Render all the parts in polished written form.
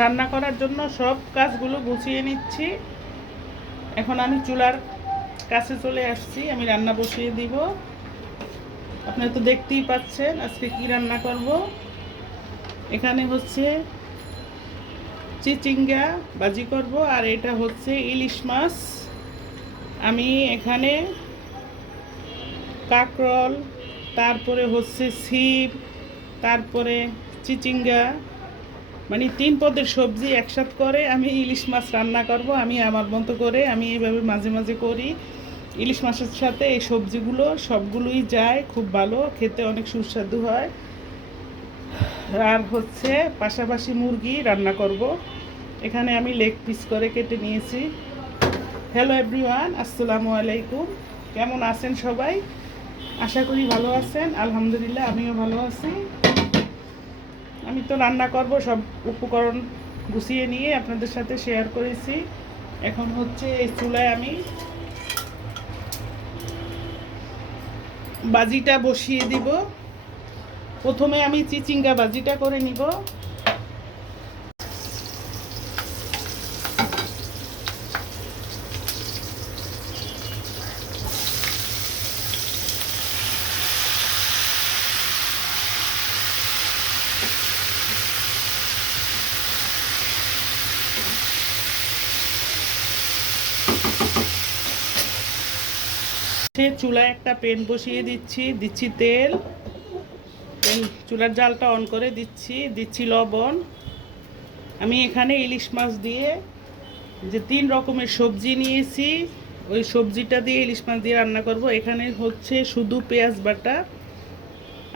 রান্না করার জন্য সব কাজগুলো গুছিয়ে নিচ্ছি। এখন আমি চুলার কাছে চলে আসছি, আমি রান্না বসিয়ে দিব। আপনারা তো দেখতেই পাচ্ছেন আজকে কি রান্না করব। এখানে হচ্ছে চিচিঙ্গা ভাজি করব, আর এটা হচ্ছে ইলিশ মাছ। আমি এখানে কাঁকরোল, তারপরে হচ্ছে ছিপ, তারপরে চিচিঙ্গা, মানে 3 পদের সবজি একসাথে করে আমি ইলিশ মাছ রান্না করব। আমি আমার মতো করে আমি এইভাবে মাঝে মাঝে করি। ইলিশ মাছের সাথে এই সবজিগুলো সবগুলোই যায়, খুব ভালো খেতে, অনেক সুস্বাদু হয়। আর হচ্ছে পাশাপাশি মুরগি রান্না করব। এখানে আমি লেগ পিস করে কেটে নিয়েছি। হ্যালো এভরিওয়ান, আসসালামু আলাইকুম। কেমন আছেন সবাই? আশা করি ভালো আছেন। আলহামদুলিল্লাহ, আমিও ভালো আছি। আমি তো রান্না করব, সব উপকরণ গুছিয়ে নিয়ে আপনাদের সাথে শেয়ার করেছি। এখন হচ্ছে এই চুলায় আমি ভাজিটা বসিয়ে দিব। প্রথমে আমি চিচিঙ্গা ভাজিটা করে নিব। চুলায় একটা প্যান বসিয়ে দিচ্ছি তেল। চুলার জালটা অন করে দিচ্ছি লবণ। আমি এখানে ইলিশ মাছ দিয়ে যে 3 রকমের সবজি নিয়েছি, ওই সবজিটা দিয়ে ইলিশ মাছ দিয়ে রান্না করব। এখানে হচ্ছে শুধু পেঁয়াজ বাটা,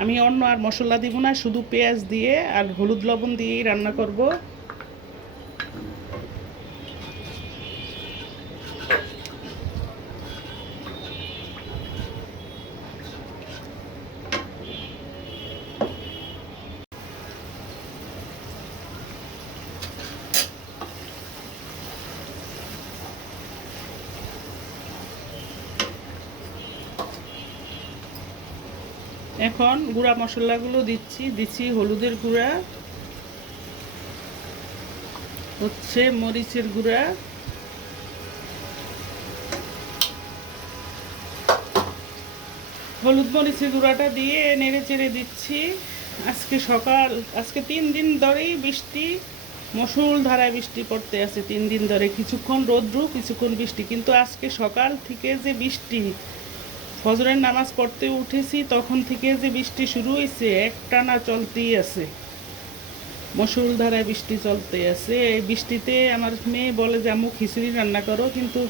আমি অন্য আর মশলা দিব না, শুধু পেঁয়াজ দিয়ে আর হলুদ লবণ দিয়েই রান্না করব। এখন গুঁড়া মশলাগুলো দিচ্ছি হলুদের গুঁড়া, হচ্ছে মরিচের গুঁড়া, হলুদ মরিচের গুঁড়াটা দিয়ে নেড়ে চেড়ে দিচ্ছি। আজকে 3 দিন ধরেই বৃষ্টি, মশূল ধারায় বৃষ্টি পড়তে আছে 3 দিন ধরে। কিছুক্ষণ রৌদ্র, কিছুক্ষণ বৃষ্টি, কিন্তু আজকে সকাল থেকে যে বৃষ্টি, ফজরের নামাজ পড়তে উঠেছি তখন থেকে যে বৃষ্টি শুরু হয়েছে, একটানা চলতেই আছে, মশূল ধারায় বৃষ্টি চলতে আছে। এই বৃষ্টিতে আমার মেয়ে বলে যে আম্মু খিচুড়ি রান্না করো, কিন্তু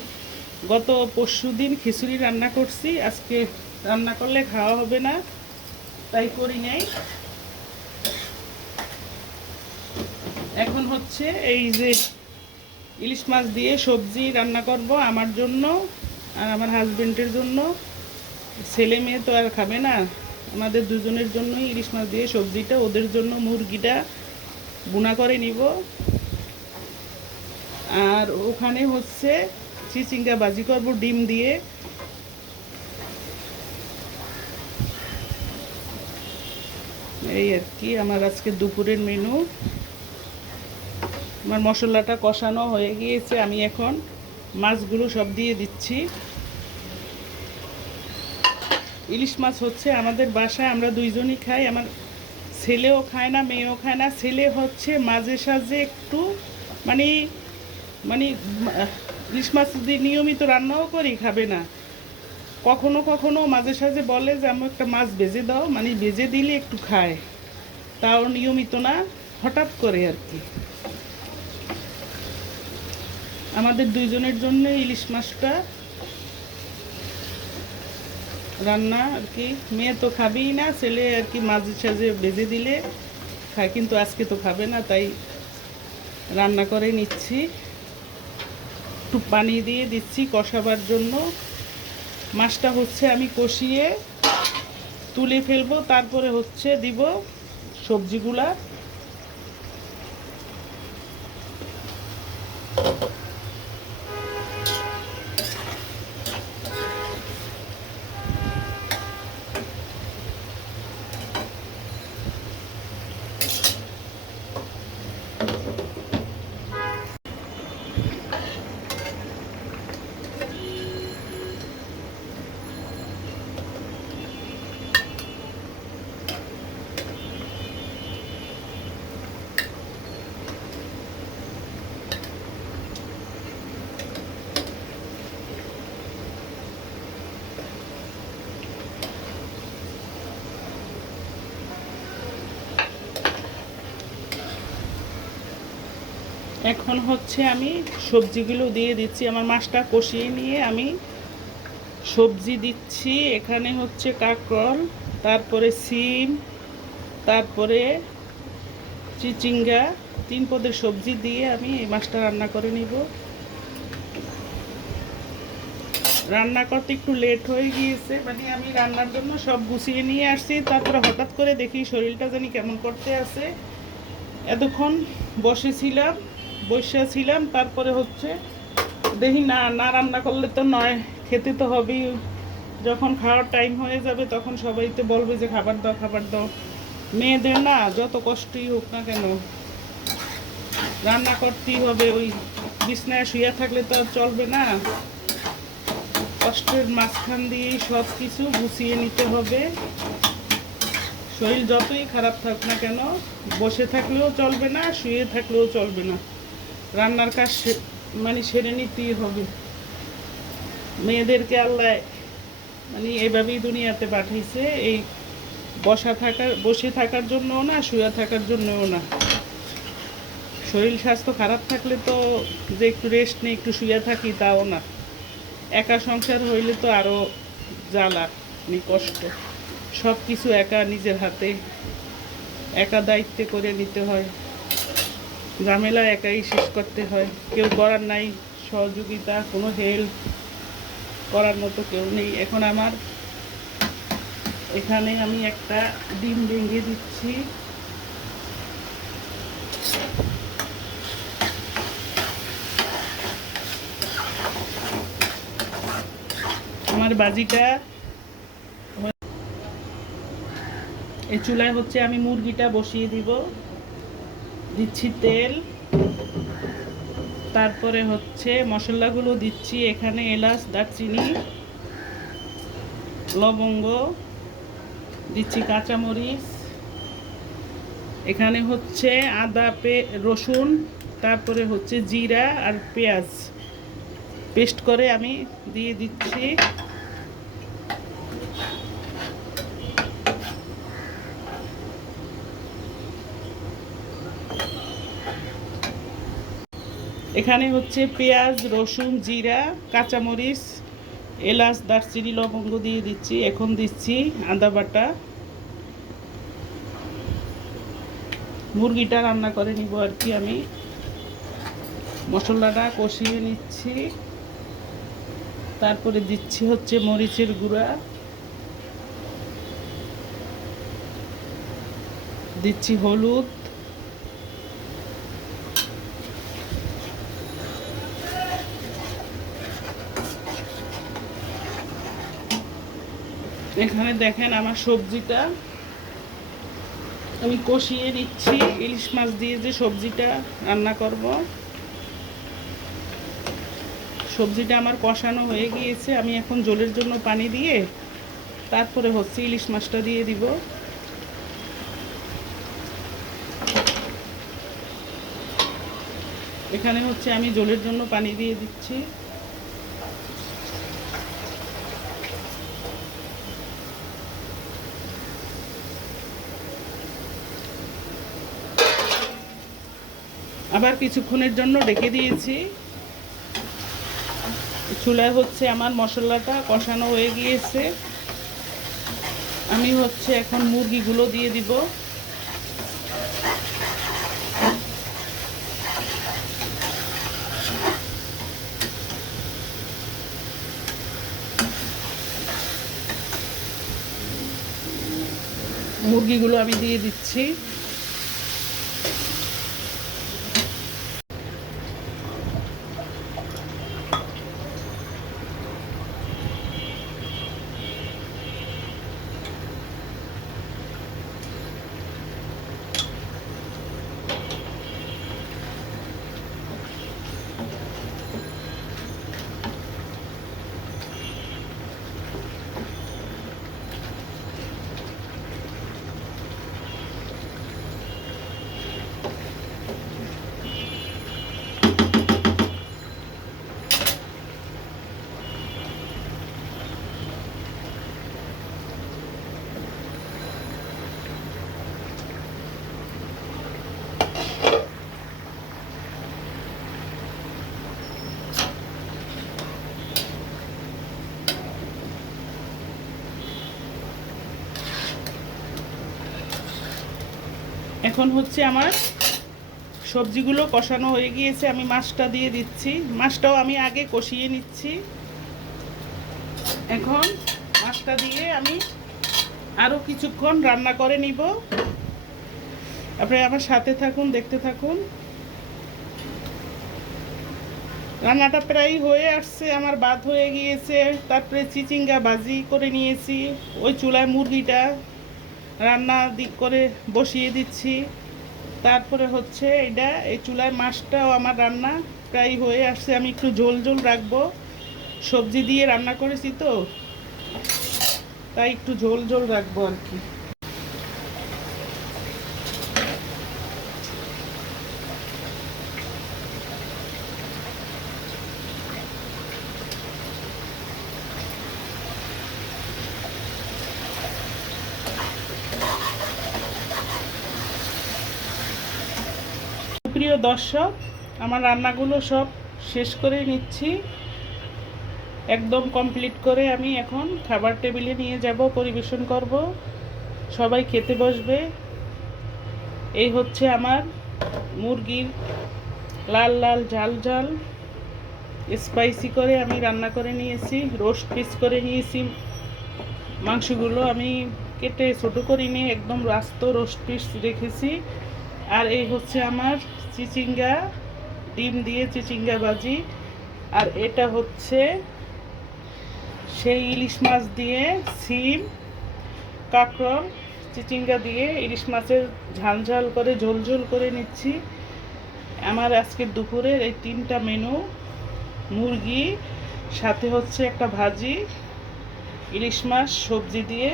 গত পরশুদিন খিচুড়ি রান্না করছি, আজকে রান্না করলে খাওয়া হবে না, তাই করি নাই। এখন হচ্ছে এই যে ইলিশ মাছ দিয়ে সবজি রান্না করব আমার জন্য আর আমার হাজবেন্ডের জন্য। ছেলে মেয়ে তো আর খাবে না, আমাদের দুজনের জন্যই ইলিশ মাছ দিয়ে সবজিটা, ওদের জন্য মুরগিটা বুনা করে নিব। আর ওখানে হচ্ছে চিচিঙ্গা ভাজি করব ডিম দিয়ে। এই আর কি আমার আজকে দুপুরের মেনু। আমার মশলাটা কষানো হয়ে গিয়েছে, আমি এখন মাছগুলো সব দিয়ে দিচ্ছি। ইলিশ মাছ হচ্ছে আমাদের বাসায় আমরা দুইজনই খাই, আমার ছেলেও খায় না, মেয়েও খায় না। ছেলে হচ্ছে মাঝে সাঝে একটু মানে মানে ইলিশ মাছ দিয়ে নিয়মিত রান্নাও করি, খাবে না। কখনো কখনো মাঝে সাঝে বলে যে আমি একটা মাছ ভেজে দাও, মানে ভেজে দিলে একটু খায়, তাও নিয়মিত না, হঠাৎ করে আর কি। আমাদের দুইজনের জন্য ইলিশ মাছটা রান্না আর কি। মেয়ে তো খাবেই না, ছেলে আর কি মাঝে সাঝে ভেজে দিলে খায়, কিন্তু আজকে তো খাবে না, তাই রান্না করে নিচ্ছি। একটু পানি দিয়ে দিচ্ছি কষাবার জন্য। মাছটা হচ্ছে আমি কষিয়ে তুলে ফেলবো, তারপরে হচ্ছে দিব সবজিগুলা। এখন হচ্ছে আমি সবজিগুলো দিয়ে দিচ্ছি। আমার মাছটা কষিয়ে নিয়ে আমি সবজি দিচ্ছি। এখানে হচ্ছে কাঁকরোল, তারপরে সিম, তারপরে চিচিঙ্গা, 3 পদের সবজি দিয়ে আমি এই মাছটা রান্না করে নিব। রান্না করতে একটু লেট হয়ে গিয়েছে, মানে আমি রান্নার জন্য সব গুছিয়ে নিয়ে আসছি, তারপরে হঠাৎ করে দেখি শরীরটা জানি কেমন করতে আছে। এতক্ষণ বসেছিলাম, তারপরে হচ্ছে দেখি না না রান্না করলে তো নয়, খেতে তো হবেই। যখন খাওয়ার টাইম হয়ে যাবে তখন সবাই তো বলবে যে খাবার দাও খাবার দাও। মেয়েদের না যত কষ্টই হোক না কেন রান্না করতেই হবে। ওই বিছনায় শুয়ে থাকলে তো আর চলবে না। কষ্টের মাঝখান দিয়েই সব কিছু গুছিয়ে নিতে হবে। শরীর যতই খারাপ থাক না কেন বসে থাকলেও চলবে না, শুয়ে থাকলেও চলবে না। রান্নার কাজ মানে সেরে নিতেই হবে। মেয়েদেরকে আল্লাহ মানে এভাবেই দুনিয়াতে পাঠিয়েছে, এই বসে থাকার জন্যও না, শুয়ে থাকার জন্যও না। শরীর স্বাস্থ্য খারাপ থাকলে তো যে একটু রেস্ট নিয়ে একটু শুয়ে থাকি তাও না। একা সংসার হইলে তো আরও জ্বালা, কষ্ট। সব কিছু একা নিজের হাতে একা দায়িত্বে করে নিতে হয়, ঝামেলা একাই শেষ করতে হয়। কেউ করার নাই, সহযোগিতা কোনো হেল্প করার মতো কেউ নেই। এখন আমার এখানে আমি একটা ডিম ভেঙে দিচ্ছি। আমার বাজিটা এই চুলায় হচ্ছে আমি মুরগিটা বসিয়ে দিচ্ছি তেল, তারপরে হচ্ছে মশলাগুলো দিচ্ছি। এখানে এলাচ, দারচিনি, লবঙ্গ দিচ্ছি, কাঁচামরিচ, এখানে হচ্ছে আদা, রসুন, তারপরে হচ্ছে জিরা আর পেঁয়াজ পেস্ট করে আমি দিয়ে দিচ্ছি। এখানে হচ্ছে পেঁয়াজ, রসুন, জিরা, কাঁচামরিচ, এলাচ, দারচিনি, লবঙ্গ দিয়ে দিচ্ছি। এখন দিচ্ছি আদা বাটা। মুরগিটা রান্না করে নিব আর কি। আমি মশলাটা কষিয়ে নিচ্ছি, তারপরে দিচ্ছি হচ্ছে মরিচের গুঁড়া, দিচ্ছি হলুদ, এখানে দেখেন আমার সবজিটা আমি কষিয়ে নিচ্ছি। ইলিশ মাছ দিয়ে যে সবজিটা রান্না করব, সবজিটা আমার কষানো হয়ে গিয়েছে। আমি এখন ঝোলের জন্য পানি দিয়ে তারপরে হচ্ছে ইলিশ মাছটা দিয়ে দিব। এখানে হচ্ছে আমি ঝোলের জন্য পানি দিয়ে দিচ্ছি। আবার কিছুক্ষণের জন্য ঢেকে দিয়েছি। চুলায় হচ্ছে আমার মশলাটা কষানো হয়ে গিয়েছে। আমি হচ্ছে এখন মুরগিগুলো দিয়ে দিব। মুরগিগুলো আমি দিয়ে দিচ্ছি। এখন হচ্ছে আমার সবজিগুলো কষানো হয়ে গিয়েছে, আমি মাছটা দিয়ে দিচ্ছি। মাছটাও আমি আগে কষিয়ে নিচ্ছি। এখন মাছটা দিয়ে আমি আরও কিছুক্ষণ রান্না করে নিব। আপনি আমার সাথে থাকুন, দেখতে থাকুন। রান্নাটা প্রায় হয়ে আসছে, আমার ভাত হয়ে গিয়েছে। তারপরে চিচিঙ্গা ভাজি করে নিয়েছি। ওই চুলায় মুরগিটা রান্না করে বসিয়ে দিচ্ছি। তারপরে হচ্ছে এই চুলায় মাছটাও আমার রান্না প্রায় হয়ে আসছে। আমি একটু ঝোল ঝোল রাখবো, সবজি দিয়ে রান্না করেছি তো, তাই একটু ঝোল ঝোল রাখবো আর কি। প্রিয় দর্শক, আমার রান্নাগুলো সব শেষ করে নিচ্ছি। একদম কমপ্লিট করে আমি এখন খাবার টেবিলে নিয়ে যাব, পরিবেশন করব, সবাই খেতে বসবে। এই হচ্ছে আমার মুরগির লাল লাল ঝাল ঝাল স্পাইসি করে আমি রান্না করে নিয়েছি। রোস্ট পিস করে নিয়েছি। মাংসগুলো আমি কেটে ছোটো করিনি, একদম রাস্ত রোস্ট পিস রেখেছি। আর এই হচ্ছে আমার চিচিঙ্গা, ডিম দিয়ে চিচিঙ্গা ভাজি। আর এটা হচ্ছে সেই ইলিশ মাছ দিয়ে সিম, কাঁকরোল, চিচিঙ্গা দিয়ে ইলিশ মাছের ঝাল ঝাল করে ঝোল ঝোল করে নিচ্ছি। আমার আজকের দুপুরের এই 3টা মেনু, মুরগি, সাথে হচ্ছে একটা ভাজি, ইলিশ মাছ সবজি দিয়ে।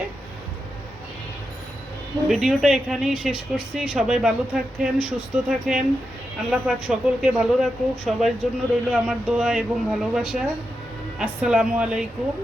ভিডিওটা এখানেই শেষ করছি। সবাই ভালো থাকেন, সুস্থ থাকেন। আল্লাহ পাক সকলকে ভালো রাখুক। সবার জন্য রইল আমার দোয়া এবং ভালোবাসা। আসসালামু আলাইকুম।